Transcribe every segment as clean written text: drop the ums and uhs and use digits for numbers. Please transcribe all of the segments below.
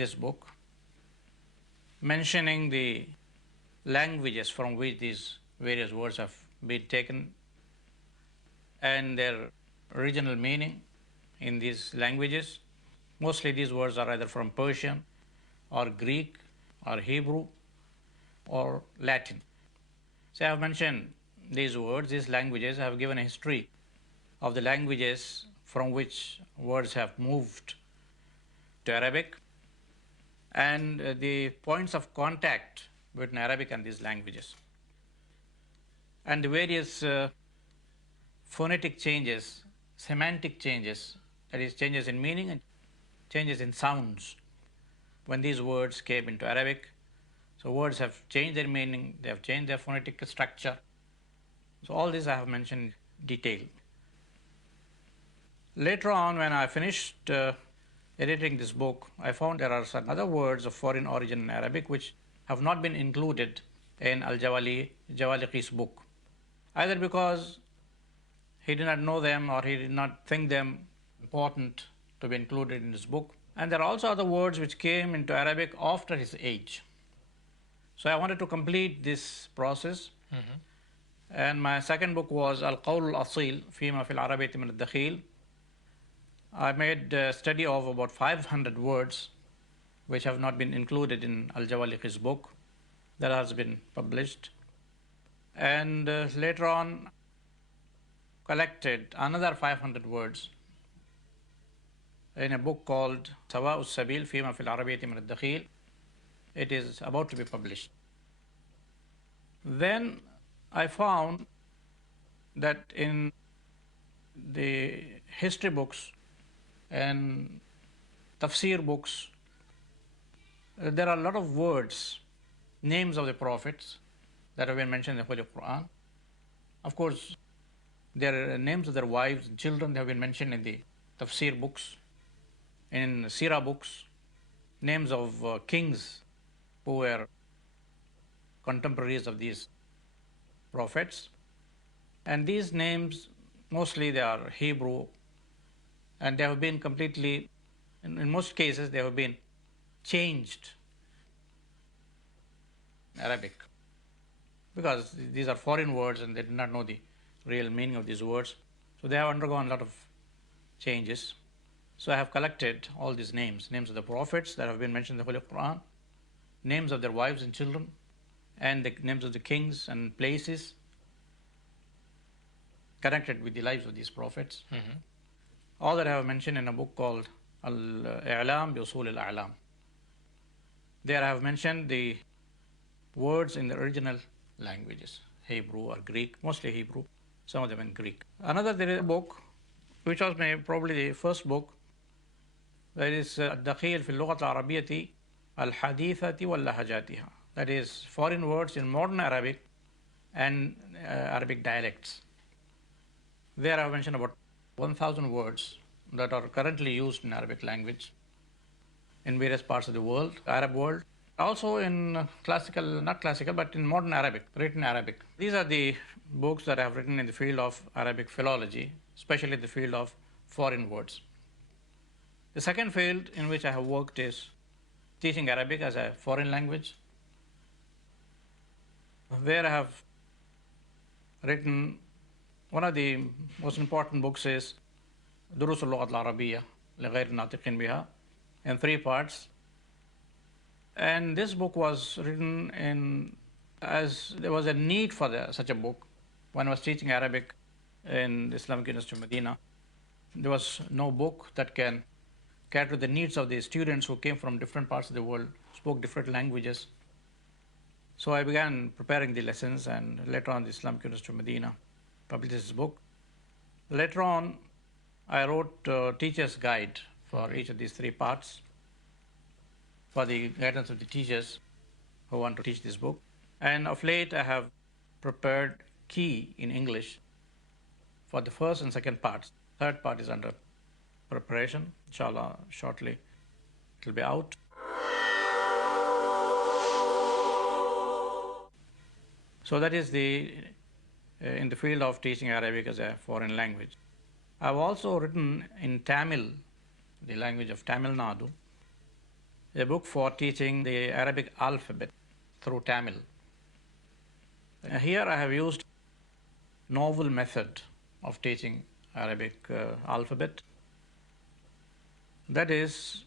this book, mentioning the languages from which these various words have been taken and their original meaning in these languages. Mostly these words are either from Persian or Greek or Hebrew or Latin. So I have mentioned these words, these languages. I have given a history of the languages from which words have moved to Arabic and the points of contact between Arabic and these languages, and the various phonetic changes, semantic changes, that is, changes in meaning and changes in sounds when these words came into Arabic. So words have changed their meaning, they have changed their phonetic structure. So all this I have mentioned in detail. Later on, when I finished editing this book, I found there are some other words of foreign origin in Arabic which have not been included in Jawaliqi's book, either because he did not know them or he did not think them important to be included in his book. And there are also other words which came into Arabic after his age. So I wanted to complete this process. And my second book was Al-Qawl Al-Asil Fima Fil Arabiyyati Min Al-Dakhil. I made a study of about 500 words which have not been included in Al-Jawaliqi's book that has been published. And later on collected another 500 words in a book called Sawa'u Sabil Fima Fil Arabiyyati Min Al-Dakhil. It is about to be published. Then I found that in the history books and tafsir books, there are a lot of words, names of the prophets that have been mentioned in the Holy Quran. Of course, their names of their wives and children have been mentioned in the tafsir books, in Sirah books, names of kings who were contemporaries of these prophets. And these names, mostly they are Hebrew, and they have been completely, in most cases, they have been changed in Arabic, because these are foreign words and they did not know the real meaning of these words. So they have undergone a lot of changes. So I have collected all these names of the prophets that have been mentioned in the Holy Quran, names of their wives and children, and the names of the kings and places connected with the lives of these prophets. All that I have mentioned in a book called Al-I'lam bi Usul Al-A'lam. There I have mentioned the words in the original languages, Hebrew or Greek, mostly Hebrew, some of them in Greek. Another, there is a book which was probably the first book, that is Dakhil fi al-Lughat al-Arabiyyati al-Hadithati wal-Lahajatiha. That is foreign words in modern Arabic and Arabic dialects. There I have mentioned about 1,000 words that are currently used in Arabic language in various parts of the world, Arab world, also in classical, not classical, but in modern Arabic, written Arabic. These are the books that I have written in the field of Arabic philology, especially the field of foreign words. The second field in which I have worked is teaching Arabic as a foreign language, where I have written one of the most important books is Durus al-Lughat al-Arabiyya لغير الناطقين بها, in 3 parts. And this book was written as there was a need for such a book. When I was teaching Arabic in the Islamic University of Medina, there was no book that can cater to the needs of the students who came from different parts of the world, spoke different languages. So I began preparing the lessons, and later on the Islamic University of Medina published this book. Later on, I wrote a teacher's guide for each of these 3 parts for the guidance of the teachers who want to teach this book. And of late, I have prepared key in English for the first and second parts. Third part is under preparation. Inshallah, shortly it will be out. So that is in the field of teaching Arabic as a foreign language. I've also written in Tamil, the language of Tamil Nadu, a book for teaching the Arabic alphabet through Tamil. Here I have used novel method of teaching Arabic alphabet. That is,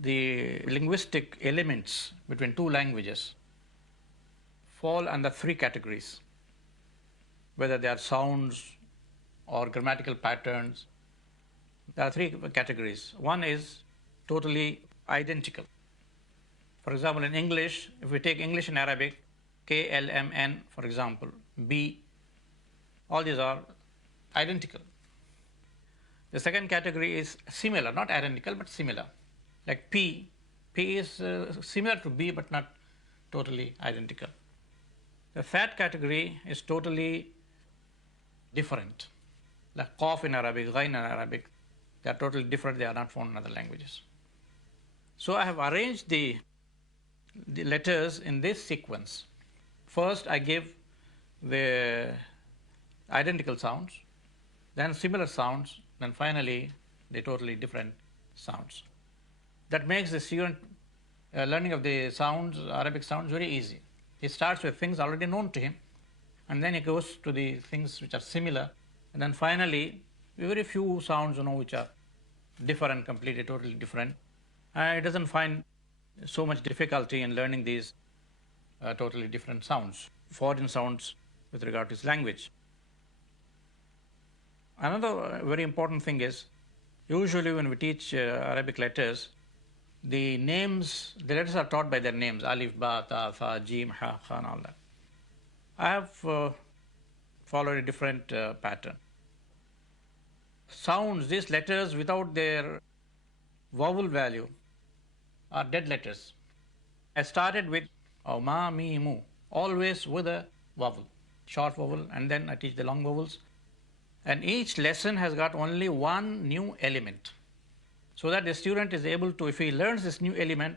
the linguistic elements between two languages fall under three categories, whether they are sounds or grammatical patterns. There are three categories. One is totally identical. For example, in English, if we take English and Arabic, K, L, M, N, for example, B, all these are identical. The second category is similar, not identical, but similar. Like P, P is similar to B, but not totally identical. The third category is totally different. Like Qaf in Arabic, Ghain in Arabic, they are totally different, they are not found in other languages. So I have arranged the letters in this sequence. First, I give the identical sounds, then similar sounds, then finally the totally different sounds. That makes the student learning of the sounds, Arabic sounds, very easy. He starts with things already known to him, and then he goes to the things which are similar, and then finally very few sounds which are different, completely, totally different. He doesn't find so much difficulty in learning these totally different sounds, foreign sounds with regard to his language. Another very important thing is, usually when we teach Arabic letters, the letters are taught by their names, alif, ba, ta, tha, jim, ha, kha, and all that. I have followed a different pattern. Sounds, these letters without their vowel value are dead letters. I started with ma, mi, mu, always with a vowel, short vowel, and then I teach the long vowels. And each lesson has got only one new element, so that the student is able to, if he learns this new element,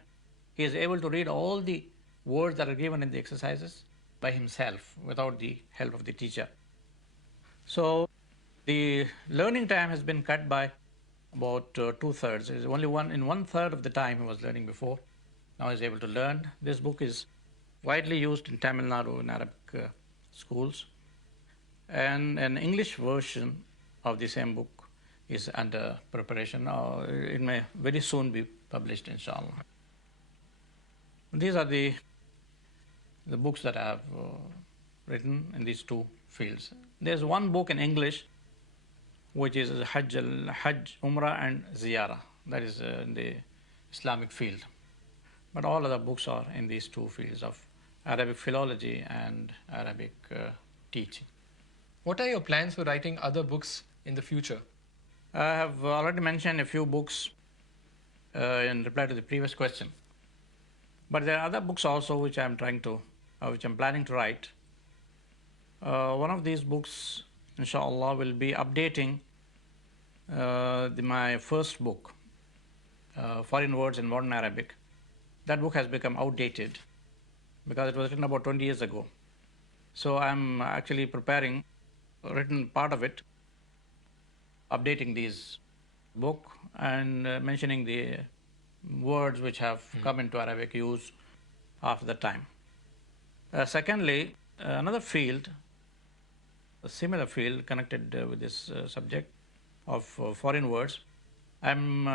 he is able to read all the words that are given in the exercises by himself without the help of the teacher. So the learning time has been cut by about 2/3. It is only in 1/3 of the time he was learning before. Now he is able to learn. This book is widely used in Tamil Nadu in Arabic schools, and an English version of the same book is under preparation. It may very soon be published, inshallah. These are the books that I have written in these two fields. There's one book in English which is Hajj, Umrah and Ziyarah. That is in the Islamic field. But all other books are in these two fields of Arabic philology and Arabic teaching. What are your plans for writing other books in the future? I have already mentioned a few books in reply to the previous question. But there are other books also which I'm planning to write. One of these books, inshallah, will be updating my first book, Foreign Words in Modern Arabic. That book has become outdated because it was written about 20 years ago. So I'm actually written part of it, updating this book and mentioning the words which have come into Arabic use after the time. Secondly, another field, a similar field connected with this subject of foreign words, I'm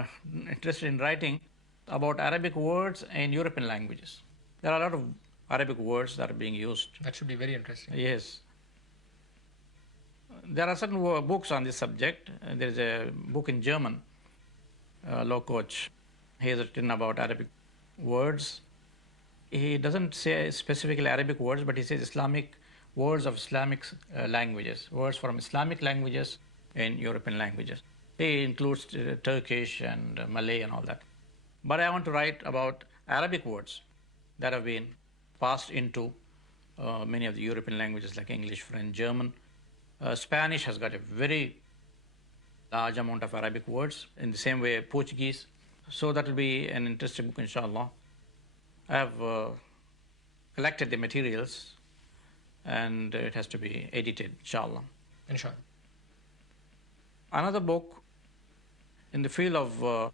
interested in writing about Arabic words in European languages. There are a lot of Arabic words that are being used. That should be very interesting. Yes. There are certain books on this subject. There is a book in German, Low Coach. He has written about Arabic words. He doesn't say specifically Arabic words, but he says Islamic words of Islamic languages, words from Islamic languages in European languages. He includes Turkish and Malay and all that. But I want to write about Arabic words that have been passed into many of the European languages like English, French, German. Spanish has got a very large amount of Arabic words, in the same way Portuguese. So that will be an interesting book, inshallah. I have collected the materials and it has to be edited, inshallah. Inshallah. Another book in the field of